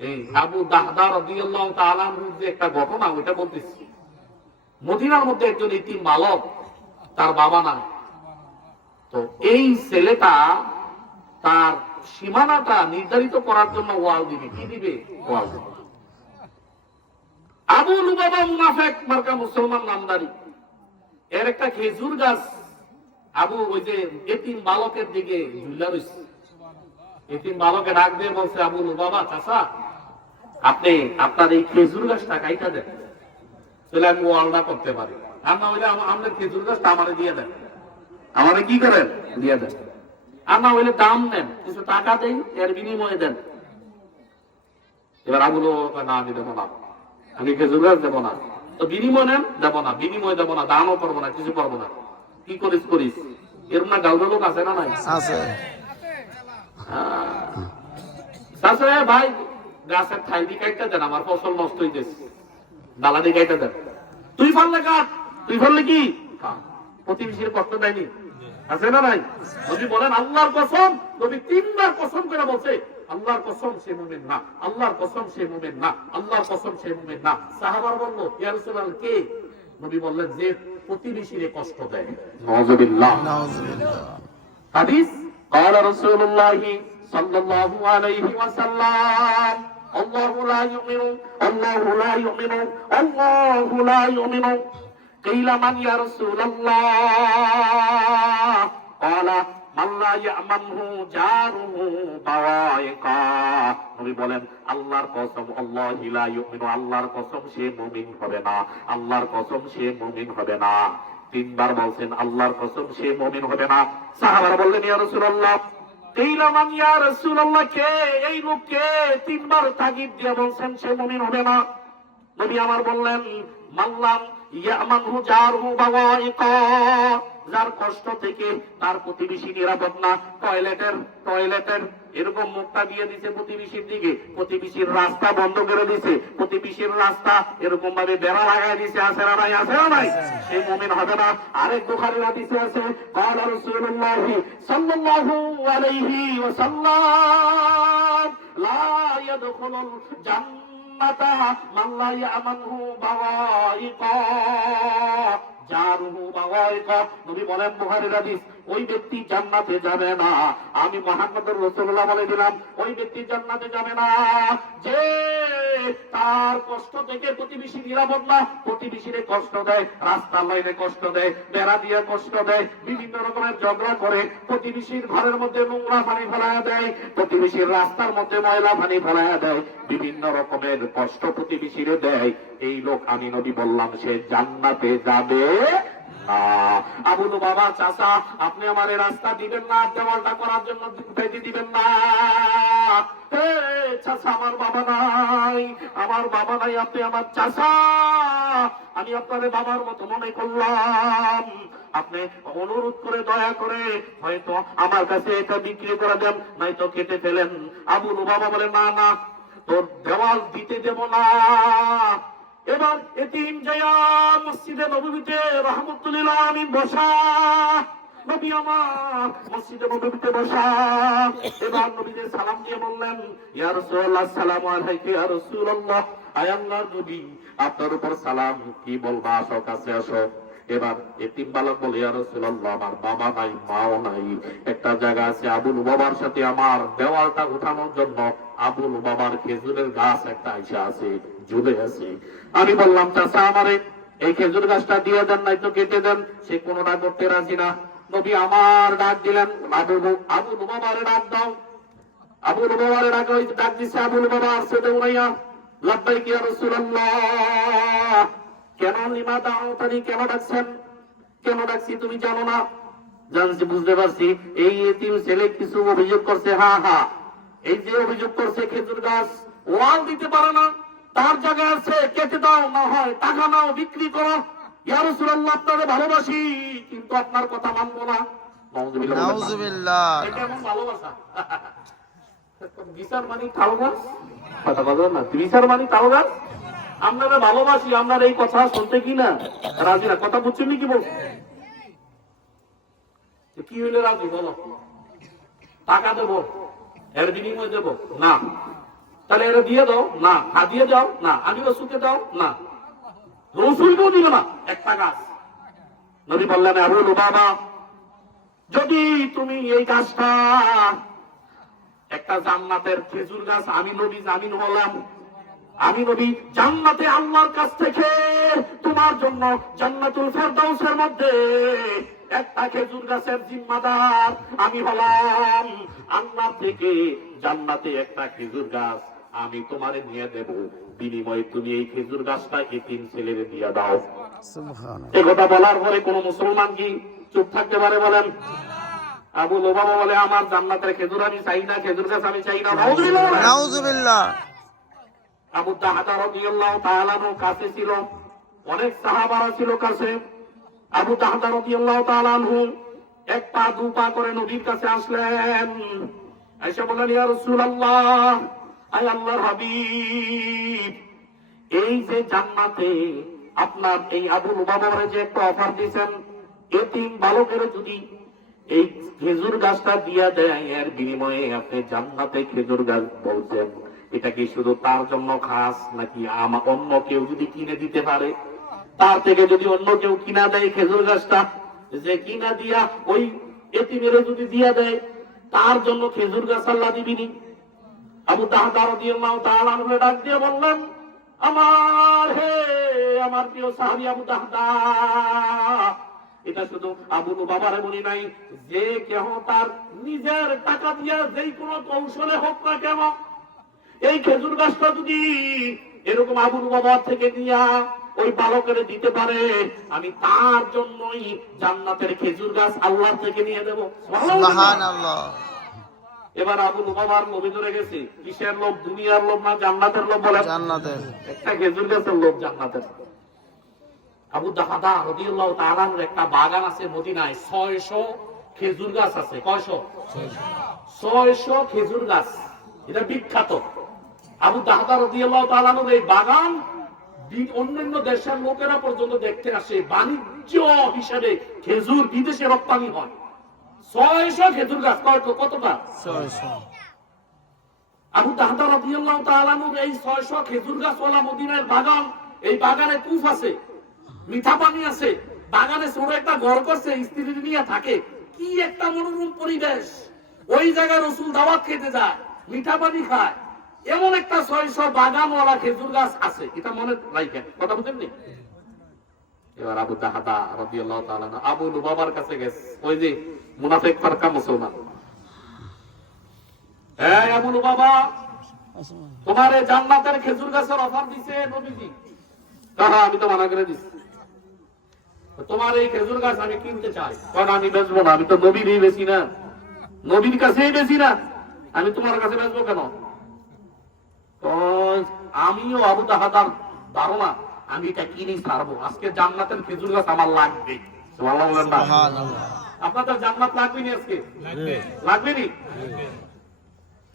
এই আবু দাহদা রাদিয়াল্লাহু তাআলা যে একটা ঘটনা, ওইটা বলতেছি। মদিনার মধ্যে একজন ইতিম বালক তার বাবা নাই। তো এই ছেলেটা তার সীমানাটা নির্ধারিত করার জন্য ওয়াল দিবে। কি দিবে? ওয়াল দিবে। আবু লুবাবা মুনাফেক, মার্কা মুসলমান নামদারি। এর একটা খেজুর গাছ, আবু ওই যে এতিম বালকের দিকে ঝুলা রয়েছে এতিম বালকে ডাক দিয়ে বলছে, আবু লুবাবা চাষা আপনি আপনার এই খেজুর গাছটা কাইটা দেন। তাহলে আমি ওয়ালটা করতে পারি। আর না হইলে আমাদের খেজুর গাছটা আমারে দিয়ে দেন। আমারে কি করেন? দিয়ে দেন। আর না হইলে দাম নেন কিছু টাকা দেন এর বিনিময়ে দেন। এবার আগুলো না আমি দেবো না। আমি খেজুর গাছ দেবো না। তো বিনিময় নেন দেবো না। বিনিময় দেবো না। দামও করব না কিছু করব না। কি করিস করিস? এরকম না গাউডা লোক আছে না নাই? আছে। ভাই গাছের ঠাই দিয়ে কাটতে দেন আমার ফসল নষ্ট হইতেছে ডালা দিয়ে কাটতে দেন তুই ফললে কাট তুই ফললে কি খা। প্রতিবেশীর কষ্ট দেয়নি আছে না নাই নবী বলেন আল্লাহর কসম নবী তিনবার কসম করে বলছে আল্লাহর কসম সে মুমিন না আল্লাহর কসম সে মুমিন না আল্লাহর কসম সে মুমিন না সাহাবার বলল ইয়া রাসূলুল্লাহ কে নবী বললেন যে প্রতিবেশীরে কষ্ট দেয় নওয়াজুবিল্লাহ নাউজুবিল্লাহ حديث قال رسول الله صلى الله عليه وسلم الله لا يؤمن الله لا يؤمن الله لا يؤمن قيل من يا رسول الله قال من لا يأمنه جاره بوائقا নবী বলেন আল্লাহর কসম আল্লাহ লা ইউমিনু আল্লাহর কসম সে মুমিন হবে না আল্লাহর কসম সে মুমিন হবে না তিনবার বলছেন আল্লাহর কসম সে মুমিন হবে না সাহাবারা বললেন ইয়া রাসূলুল্লাহ কে? এই লোককে তিনবার তাগিদ দিয়ে বলছেন, সে মুমিন হবে না। নবী আমার বললেন, মাল্লাম ইয়ামানহু জারহু বাওয়াইকা। যার কষ্ট থেকে তার প্রতিবেশী নিরাপদ না। টয়লেটের টয়লেটের এরকম মুখটা দিয়ে দিছে প্রতিবেশীর দিকে প্রতিবেশীর রাস্তা বন্ধ করে দিছে প্রতিবেশীর রাস্তা এরকম ভাবে বেড়া লাগাই দিছে আছে না নাই আছে না নাই সে মুমিন হবে না আরেক বুখারীর হাদিসে আছে قال رسول الله صلى الله عليه وسلم لا يدخل الجنة من لا يأمنه بوائقا জারুহু বাওয়াইকা নবী বলেন হাদিস, ওই ব্যক্তি জান্নাতে যাবে না। আমি বলে দিলাম, ওই ব্যক্তি জান্নাতে যাবে না। যে তার কষ্ট থেকে প্রতিবেশী নিরাপদ না, প্রতিবেশীরে কষ্ট দেয়, রাস্তার লাইনে কষ্ট দেয়, বেড়া দিয়ে কষ্ট দেয়, বিভিন্ন রকমের ঝগড়া করে, প্রতিবেশীর ঘরের মধ্যে নোংরা পানি ফেলায় দেয়, প্রতিবেশীর রাস্তার মধ্যে ময়লা পানি ফেলায় দেয়, বিভিন্ন রকমের কষ্ট প্রতিবেশীরে দেয়। এই লোক আমি নবী বললাম, সে জান্নাতে যাবে বাবা আপনি আমার রাস্তা দিবেন না, দেওয়ালটা করার জন্য দিবেন না। আমার বাবা নাই, আমার বাবা নাই, আপনি আমার আমি আপনার বাবার মতো মনে করলাম। আপনি অনুরোধ করে, দয়া করে হয়তো আমার কাছে এটা বিক্রি করে দেন, নয়তো কেটে ফেলেন। আবুল বাবা বলে, না না, তোর দেওয়াল দিতে দেব না। এবার এতিম জয়া মসজিদে নবীতে রহমতুল্লাহ আমি বসা। নবী আমার মসজিদে নবীতে বসা। এবার সালাম দিয়ে বললেন নবী, আপনার উপর সালাম কি বলবা? আসো, কাছে আসো। এবার এতিম বালক বলে, ইয়া রাসূলুল্লাহ, আমার বাবা নাই, মাও নাই। একটা জায়গা আছে আবুল বাবার সাথে আমার দেওয়ালটা উঠানোর জন্য। আবুল বাবার খেজুরের গাছ একটা আইসা আছে ঝুলে আছে। আমি বললাম, চাচা, আমারে এই খেজুর গাছটা দিয়ে দেন নাই তো কেটে দেন। সে কোনোটা করতে রাজি না। নবী আমার ডাক দিলেন, আবু, আবুল বাবারে ডাক দাও। আবুল বাবারে ডাক ওই ডাক দিছে, আবুল বাবা, আসছে দৌড়াইয়া। লাব্বাইক ইয়া রাসূলুল্লাহ, কেন লিমা দাও তানি, কেন ডাকছেন? কেন ডাকছি তুমি জানো না? জানছি, বুঝতে পারছি। এই এতিম ছেলে কিছু অভিযোগ করছে, হা হা এই যে অভিযোগ করছে খেজুর গাছ ওয়াল দিতে পারে না তার জায়গায় আছে কেটে দাও না হয় টাকা নাও বিক্রি করো। ভালোবাসি কিন্তু আপনার কথা মানবো না। ভালোবাসা। বিচার মানি তাল গাছ কথা কথা না। বিচার মানি তাল গাছ আপনারা ভালোবাসি আপনার এই কথা শুনতে কি না? রাজি না? কথা বুঝছেন কি বলছেন? কি হইলে রাজি বলো। টাকা দেবো। এর বিনিময় দেবো? না। তাহলে এরা দিয়ে দাও? না। হা, দিয়ে দাও? না। আমি রসুলকে দাও? না। রসুলকেও দিল না। একটা গাছ। নবী বললেন, আবু বাবা যদি তুমি এই গাছটা, একটা জান্নাতের খেজুর গাছ, আমি নবী জামিন হলাম আমি নবী জান্নাতে আল্লাহর কাছ থেকে তোমার জন্য জান্নাতুল ফেরদাউসের মধ্যে একটা খেজুর গাছের জিম্মাদার আমি হলাম। আল্লাহ থেকে জান্নাতে একটা খেজুর গাছ আমি তোমারে নিয়ে দেব। বিনিময়ে তুমি এই খেজুর গাছটা তিন ছেলের দিয়ে দাও। এ কথা বলার পরে কোন মুসলমান কি চুপ থাকতে পারে বলেন? আবু লোবাবা বলে আমার জান্নাতের খেজুর আমি চাই না খেজুর গাছ আমি চাই না। নাউজুবিল্লাহ। আবু তাহাদা রাদিয়াল্লাহু তাআলা কাছে ছিল অনেক সাহাবারা ছিল কাছে। আবু তাআলা এক পা, দু পা করে নবীর কাছে আসলেন। বললেন হাবিব, এই যে জান্নাতে আপনার এই আবু যে একটা অফার দিয়েছেন, এতিম বালকের যদি এই খেজুর গাছটা দিয়া দেয়, এর বিনিময়ে আপনি জান্নাতে খেজুর গাছ বলছেন, এটা কি শুধু তার জন্য খাস নাকি আমা, অন্য কেউ যদি কিনে দিতে পারে? তার থেকে যদি অন্য কেউ কিনা দেয় খেজুর গাছটা, যে কিনা দিয়া ওই এতিমেরে যদি দিয়া দেয়, তার জন্য খেজুর গাছ আল্লাহ দিবিনি। আবু তাহাদা রাদিয়াল্লাহু তাআলা আনহু ডাক দিয়ে বললেন, আমার হে, আমার প্রিয় সাহাবী আবু তাহদা এটা শুধু আবু বাবারে বলি নাই, যে কেহ তার নিজের টাকা দিয়া যেই কোনো কৌশলে হোক না কেন, এই খেজুর গাছটা যদি এরকম আবুল বাবার থেকে নিয়া ওই বালকের দিতে পারে। আমি তার জন্যই জান্নাতের খেজুর গাছ আল্লাহ থেকে নিয়ে দেবো এবার আবুল বাবার লোভে ধরে গেছে কিসের লোভ? দুনিয়ার লোভ না জান্নাতের লোভ বলে জান্নাতের। একটা খেজুর গাছের লোভ জান্নাতের। আবু দাহাদা রদিউল্লাহ তাআলার একটা বাগান আছে মদিনায় ছয়শো খেজুর গাছ আছে। কয়শো? ছয়শো খেজুর গাছ। এটা বিখ্যাত। আবু দাহাদা রদিউল্লাহ তাআলার এই বাগান অন্যান্য দেশের লোকেরা পর্যন্ত দেখতে আসে বাণিজ্য হিসাবে খেজুর বিদেশে রপ্তানি হয়। ছয়শো খেজুর গাছ কয়টো কতটা? আবু তাহাদা রাদিয়াল্লাহু তাআলা এই 600 খেজুর গাছওয়ালা মদিনার বাগান এই বাগানে কূপ আছে মিঠা পানি আছে বাগানে ছোট একটা ঘর করছে স্ত্রী নিয়ে থাকে। কি একটা মনোরম পরিবেশ। ওই জায়গায় রসুল দাওয়াত খেতে যায় মিঠা পানি খায়। এমন একটা ছয়শো বাগানওয়ালা খেজুর গাছ আছে। এটা মনে রাখেন, কথা বুঝেন নি? এবার আবু তাহাদা আনহু আবু লুবাবার কাছে গেছে। ওই যে মুনাফিক ফারকা মুসলমান। আবু তোমার জান্নাতের খেজুর গাছের অফার দিছে নবীজি। আমি তো মানা করে দিচ্ছি তোমার এই খেজুর গাছ আমি কিনতে চাই। কারণ আমি বেচবো না, আমি তো নবীরই বেশি না। নবীর কাছেই বেশি না। আমি তোমার কাছে বেচবো কেন? তো আমিও আবু তাহাদার ধারণা আমি এটা কিনি ছাড়বো। আজকে জান্নাতের খেজুর গাছ আমার লাগবে। আপনাদের জান্নাত লাগবে নি আজকে? লাগবে। নি?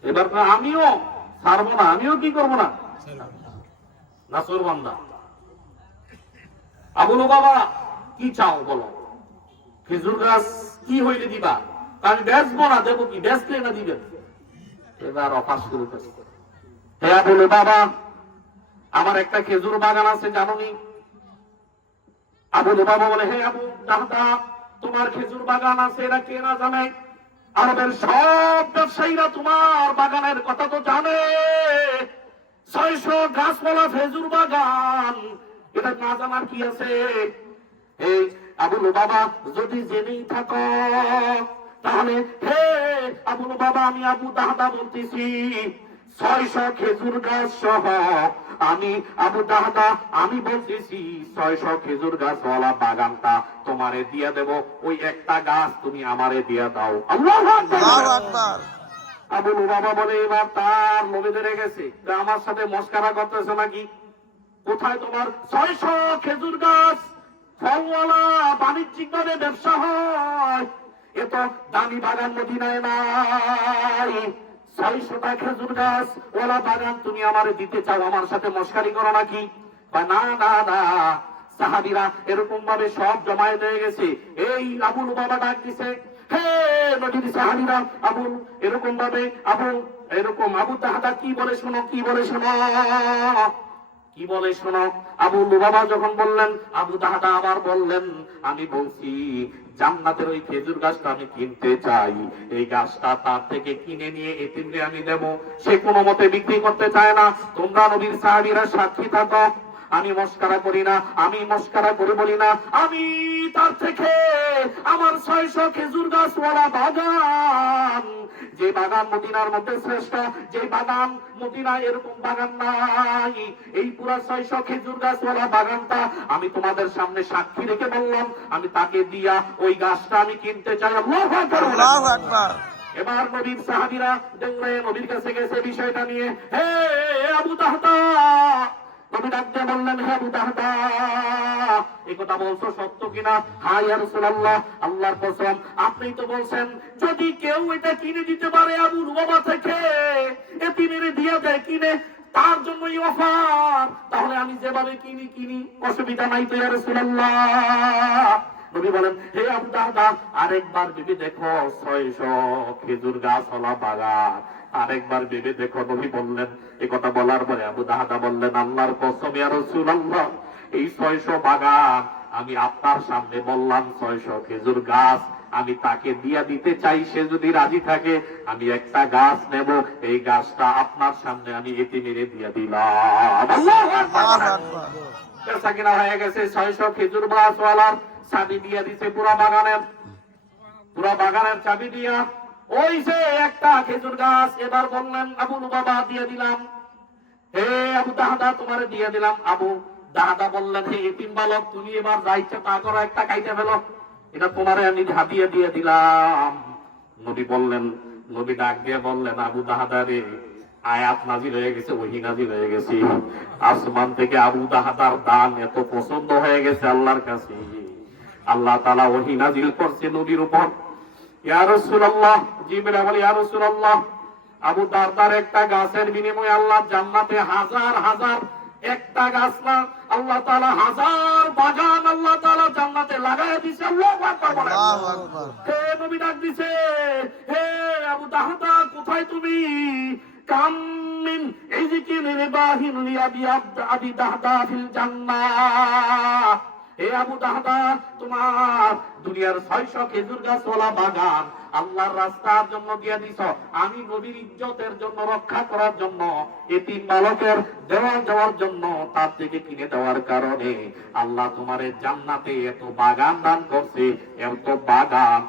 এবার তো আমিও ছাড়বো না আমিও কি করব না? নাসুর বান্দা। আবুল বাবা কি চাও বলো? খেজুর গাছ কি হইলে দিবা? আমি বেচবো না দেবো কি? বেচলে না দিবেন? এবার অফার শুরু করছে। হ্যাঁ বলে বাবা, আমার একটা খেজুর বাগান আছে, জানোনি? আবু বাবা বলে, হে আবু, দাদা, তোমার খেজুর বাগান আছে, এরা কে না জানে? আরবের সব ব্যবসায়ীরা তোমার বাগানের কথা তো জানে। ছয়শো গাছপালা খেজুর বাগান, এটা না জানার কি আছে? এই আবুল বাবা, যদি জেনেই থাকো, তাহলে হে আবুল বাবা, আমি আবু দাদা বলতেছি ছয়শো খেজুর গাছ সহ। আমি আবু দাদা আমি বলতেছি ছয়শো খেজুর গাছওয়ালা বাগানটা তোমারে দিয়ে দেব। ওই একটা গাছ তুমি আমারে দিয়ে দাও। আল্লাহ আকবার! আবুল বাবা বলে এবার তার লোভে ধরে গেছে। আমার সাথে মস্কারা করতেছে নাকি? কোথায় তোমার ছয়শো খেজুর গাছ ফলওয়ালা বাণিজ্যিক ভাবে ব্যবসা হয়? এত দামি বাগান মদিনায় নাই। ছয়শটা খেজুর গাছ, ওলা বাগান, তুমি আমারে দিতে চাও, আমার সাথে মস্কারি করো নাকি? বা না না না। সাহাবিরা এরকম ভাবে সব জমায়েত হয়ে গেছে। এই আবুল বাবা ডাক দিছে, হে নদীর সাহাবিরা, আবুল, এরকম ভাবে আবুল, এরকম আবু তাহাদা কি বলে শোনো, কি বলে শোনো? কি বলে শোনো? আবু লুবাবা যখন বললেন, আবু দাহাদা আবার বললেন, আমি বলছি, জান্নাতের ওই খেজুর গাছটা আমি কিনতে চাই। এই গাছটা তার থেকে কিনে নিয়ে এতিমরে আমি দেব সে কোনো মতে বিক্রি করতে চায় না। তোমরা নবীর সাহাবীরা সাক্ষী থাকো। আমি মস্কারা করি না, আমি মস্কারা করে বলি না। আমি তার থেকে আমার ছয়শো খেজুর গাছওয়ালা বাগান যে বাগান মদিনার মধ্যে শ্রেষ্ঠ যে বাগান মদিনা এরকম বাগান নাই। এই পুরা ছয়শো খেজুর গাছওয়ালা বাগানটা আমি তোমাদের সামনে সাক্ষী রেখে বললাম আমি তাকে দিয়া ওই গাছটা আমি কিনতে চাই। আল্লাহু আকবার। এবার নবীর সাহাবীরা দেখলে নবীর কাছে গেছে বিষয়টা নিয়ে। হে আবু তাহতা! আপনি তো বলছেন, যদি কেউ এটা কিনে দিতে পারে আবু রুবাবা থেকে দিয়ে কিনে, তার অফার। তাহলে আমি যেভাবে কিনি কিনি, অসুবিধা নাই তো ইয়া রাসূলুল্লাহ। নবী বলেন, হে আরেকবার ভেবে দেখো, ছয়শো খেজুর গাছ হলা বাগান। আরেকবার ভেবে দেখো, নবী বললেন এ কথা বলার পরে আবু দাহাদা বললেন, আল্লাহর কসম ইয়া রাসূলুল্লাহ, এই ছয়শো বাগান আমি আপনার সামনে বললাম, ছয়শো খেজুর গাছ আমি তাকে দিয়া দিতে চাই, সে যদি রাজি থাকে, আমি একটা গাছ নেব, এই গাছটা আপনার সামনে আমি এতে মেরে দিয়া দিলাম আল্লাহু আকবার। আল্লাহু কিনা হয়ে গেছে, ছয়শো খেজুর গাছওয়ালার চাবি দিয়ে দিছে পুরা বাগানের পুরা বাগানের চাবি দিয়া ওই যে খেজুর গাছ, এবার বললেন, আবু বাবা দিয়ে দিলাম। হে আবু দাহাদা, তোমারে দিয়ে দিলাম, আবু। দাহাদা বললেন, হে এতিম বালক, তুমি এবার যা ইচ্ছা তা করো, একটা খাইতে ফেলো। এটা তোমারে আমি হাতিয়ে দিয়ে দিলাম। নবী বললেন, নবী ডাক দিয়ে বললেন, আবু দাহাদা রে, আয়াত নাজির হয়ে গেছে, ওহি নাজির হয়ে গেছে। আসমান থেকে আবু দাহাদার দান এত পছন্দ হয়ে গেছে আল্লাহর কাছে। আল্লাহ তালা ওহি নাজিল করছে নবীর উপর। আবু একটা গাছের বিনিময়ে আল্লাহ জান্নাতে হাজার হাজার একটা গাছ না আল্লাহ তাআলা হাজার বাগান আল্লাহ তাআলা জান্নাতে লাগায় দিছে হে নবী ডাক দিছে হে আবু দাহদা কোথায় তুমি? কামিন ইযকিন রিবাহিন লিয়াবি আবদ আবি দাহদা ফিল জান্নাহ। হে আবু দাহাদা তোমার দুনিয়ার ছয়শো খেজুর বাগান আল্লাহর রাস্তার জন্য দিয়া দিছ। আমি নবীর ইজ্জতের জন্য, রক্ষা করার জন্য এই তিন বালকের দেওয়া যাওয়ার জন্য তার থেকে কিনে দেওয়ার কারণে আল্লাহ তোমার জান্নাতে এত বাগান দান করছে, এত বাগান